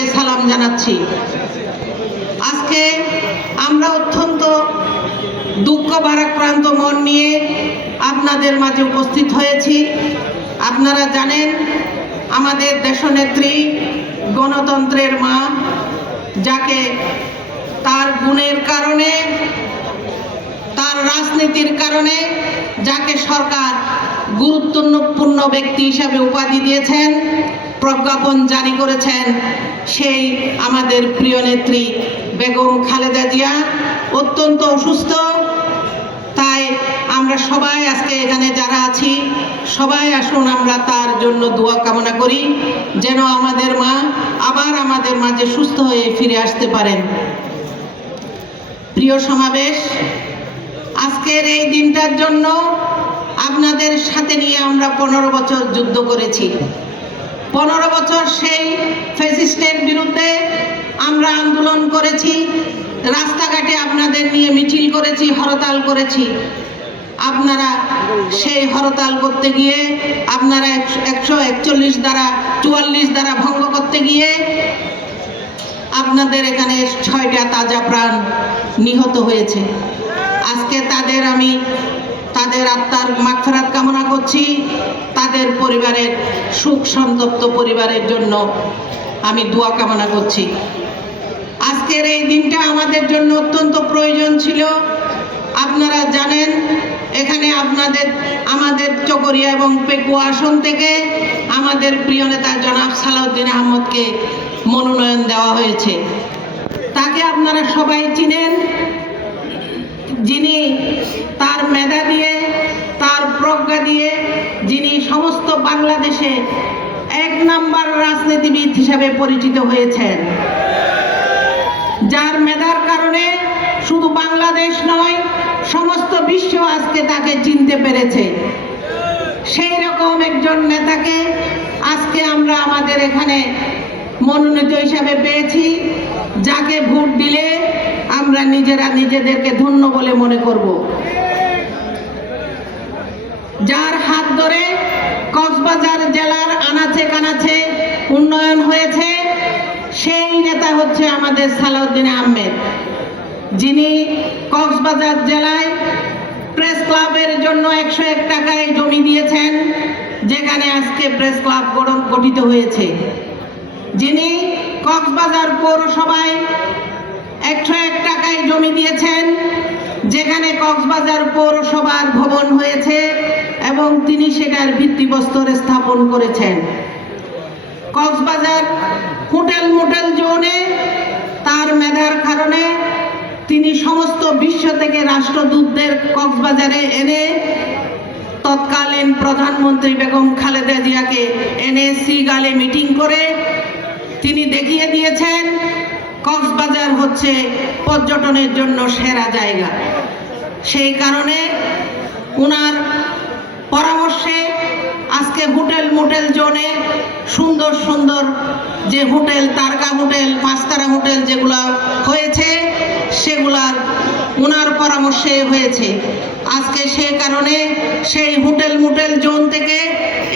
সবাইকে সালাম জানাচ্ছি। আজকে আমরা অত্যন্ত দুঃখ ভারাক্রান্ত মন নিয়ে আপনাদের মাঝে উপস্থিত হয়েছি। আপনারা জানেন আমাদের দেশনেত্রী, গণতন্ত্রের মা, যাকে তার গুণের কারণে, তার রাজনীতির কারণে যাকে সরকার গুরুত্বপূর্ণ ব্যক্তি হিসাবে উপাধি দিয়েছেন, প্রজ্ঞাপন জারি করেছেন, সেই আমাদের প্রিয় নেত্রী বেগম খালেদা জিয়া অত্যন্ত অসুস্থ। তাই আমরা সবাই আজকে এখানে যারা আছি সবাই আসুন আমরা তার জন্য দোয়া কামনা করি, যেন আমাদের মা আবার আমাদের মাঝে সুস্থ হয়ে ফিরে আসতে পারেন। প্রিয় সমাবেশ, আজকের এই দিনটার জন্য আপনাদের সাথে নিয়ে আমরা 15 বছর যুদ্ধ করেছি। 15 বছর সেই ফ্যাসিস্টের বিরুদ্ধে আমরা আন্দোলন করেছি, রাস্তাঘাটে আপনাদের নিয়ে মিছিল করেছি, হরতাল করেছি। আপনারা সেই হরতাল করতে গিয়ে আপনারা 141 ধারা 44 ধারা ভঙ্গ করতে গিয়ে আপনাদের এখানে 6টা তাজা প্রাণ নিহত হয়েছে। আজকে আমি তাদের আত্মার মাগফিরাত কামনা করছি। তাদের পরিবারের সুখ সন্তপ্ত পরিবারের জন্য আমি দোয়া কামনা করছি। আজকের এই দিনটা আমাদের জন্য অত্যন্ত প্রয়োজন ছিল। আপনারা জানেন এখানে আমাদের চকরিয়া এবং পেকুয়া আসন থেকে আমাদের প্রিয় নেতা জনাব সালাউদ্দিন আহমদকে মনোনয়ন দেওয়া হয়েছে। তাকে আপনারা সবাই চিনেন, যিনি তার মেধা দিয়ে, তার প্রজ্ঞা দিয়ে, যিনি সমস্ত বাংলাদেশে 1 নাম্বার রাজনীতিবিদ হিসাবে পরিচিত হয়েছেন, যার মেধার কারণে শুধু বাংলাদেশ নয় সমস্ত বিশ্ব আজকে তাকে চিনতে পেরেছে। সেই রকম একজন নেতাকে আজকে আমরা আমাদের এখানে মনোনীত হিসাবে পেয়েছি, যাকে ভোট দিলে আমরা নিজেদেরকে ধন্য বলে মনে করব। যার হাত ধরে কক্সবাজার জেলার আনাচে কানাচে উন্নয়ন হয়েছে, সেই নেতা হচ্ছে আমাদের সালাউদ্দিন আহমেদ, যিনি কক্সবাজার জেলায় প্রেস ক্লাবের জন্য 101 টাকায় জমি দিয়েছেন, যেখানে আজকে প্রেস ক্লাব গঠিত হয়েছে। যিনি কক্সবাজার পৌরসভায় 101 টাকায় জমি দিয়েছেন, যেখানে কক্সবাজার পৌরসভার ভবন হয়েছে এবং তিনি সেটার ভিত্তিপ্রস্তর স্থাপন করেছেন। কক্সবাজার হোটেল জোনে তার মেধার কারণে তিনি সমস্ত বিশ্ব থেকে রাষ্ট্রদূতদের কক্সবাজারে এনে তৎকালীন প্রধানমন্ত্রী বেগম খালেদা জিয়াকে এনে সিগালে মিটিং করে তিনি দেখিয়ে দিয়েছেন কক্সবাজার হচ্ছে পর্যটনের জন্য সেরা জায়গা। সেই কারণে ওনার পরামর্শে আজকে হোটেল জোনে সুন্দর সুন্দর যে হোটেল, তারকা হোটেল, 5 তারা হোটেল যেগুলো হয়েছে, সেগুলার ওনার পরামর্শে হয়েছে। আজকে সেই কারণে সেই হোটেল জোন থেকে,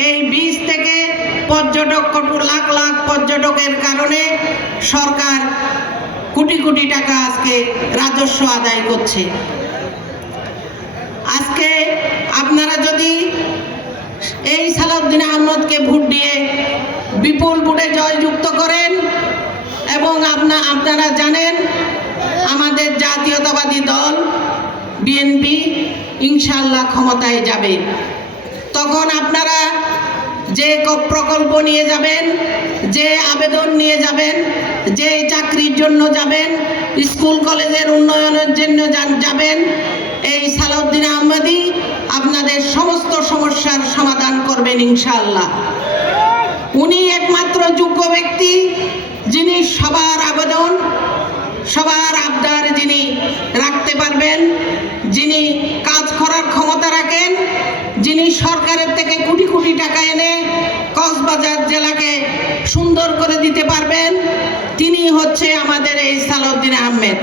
এই বীজ থেকে পর্যটক, লাখ লাখ পর্যটকের কারণে সরকার কোটি টাকা আজকে রাজস্ব আদায় করছে। আজকে আপনারা যদি এই সালাউদ্দিন আহমদকে ভোট দিয়ে বিপুল ভোটে জয়যুক্ত করেন এবং আপনারা জানেন আমাদের জাতীয়তাবাদী দল বিএনপি ইনশাআল্লাহ ক্ষমতায় যাবে, তখন আপনারা যে প্রকল্প নিয়ে যাবেন, যে আবেদন নিয়ে যাবেন, যে চাকরির জন্য যাবেন, স্কুল কলেজের উন্নয়নের জন্য যাবেন, এই সালাউদ্দিন আহমদই আপনাদের সমস্ত সমস্যার সমাধান করবেন ইনশাআল্লাহ। উনি একমাত্র যোগ্য ব্যক্তি, যিনি সবার আবেদন, সবার আবদার যিনি রাখতে পারবেন, যিনি কাজ করার ক্ষমতা রাখেন, যিনি সরকারের থেকে কোটি টাকা এনে কক্সবাজার জেলাকে সুন্দর করে দিতে পারবেন, তিনি হচ্ছে আমাদের এই সালাউদ্দিন আহমেদ।